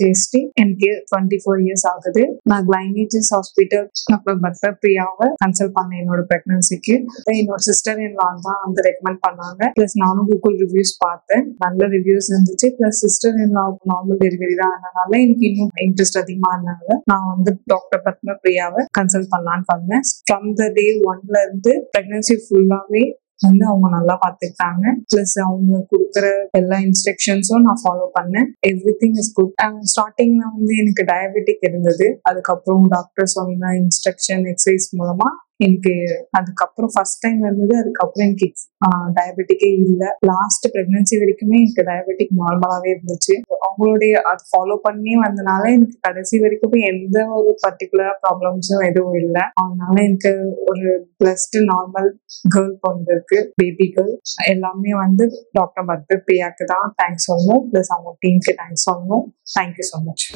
ஜெயஸ்ரீ. எனக்கு 24 இயர்ஸ் ஆகுது. நான் கிளைனேஜஸ் ஹாஸ்பிட்டல் டாக்டர் பத்ம பிரியாவை கன்சல்ட் பண்ணேன் என்னோட பிரெக்னன்சிக்கு. என்னோட சிஸ்டர் இன் லா தான் வந்து ரெக்கமெண்ட் பண்ணாங்க. பிளஸ் நானும் கூகுள் ரிவ்யூஸ் பார்த்தேன், நல்ல ரிவ்யூஸ் இருந்துச்சு. Plus sister in law normal delivery தான் ஆனதுனால எனக்கு இன்னும் இன்ட்ரெஸ்ட் அதிகமா இருந்தனால நான் வந்து டாக்டர் பத்ம பிரியாவை கன்சல்ட் பண்ணலான்னு பண்ணேன். ஃப்ரம் த டே 1ல இருந்து பிரெக்னன்சி ஃபுல்லாவே வந்து அவங்க நல்லா பார்த்துக்கிட்டாங்க. பிளஸ் அவங்க கொடுக்குற எல்லா இன்ஸ்ட்ரக்ஷன்ஸும் நான் ஃபாலோ பண்ணேன். Everything is good. ஸ்டார்டிங்ல வந்து எனக்கு டயபெட்டிக் இருந்தது. அதுக்கப்புறம் டாக்டர் சொன்ன இன்ஸ்ட்ரக்ஷன் எக்ஸசைஸ் மூலமா எனக்கு அதுக்கப்புறம் ஃபர்ஸ்ட் டைம் இருந்தது. அதுக்கப்புறம் எனக்கு டயபெட்டிக்கே இல்லை. லாஸ்ட் பிரெக்னன்சி வரைக்குமே எனக்கு டயபெட்டிக் நார்மலாவே இருந்துச்சு. அவங்களுடைய அது ஃபாலோ பண்ணி வந்தனால எனக்கு கடைசி வரைக்கும் எந்த ஒரு பர்டிகுலர் ப்ராப்ளம்ஸும் எதுவும் இல்லை. அதனால எனக்கு ஒரு பிளஸ்ட் நார்மல் கேர்ள் பிறந்திருக்கு, பேபி கேர்ள். எல்லாமே வந்து டாக்டர் பத்ம பிரியாக்கு தான் தேங்க்ஸ் சொல்லணும். பிளஸ் அவங்க டீமுக்கு தேங்க்ஸ் சொல்லணும். Thank you so much.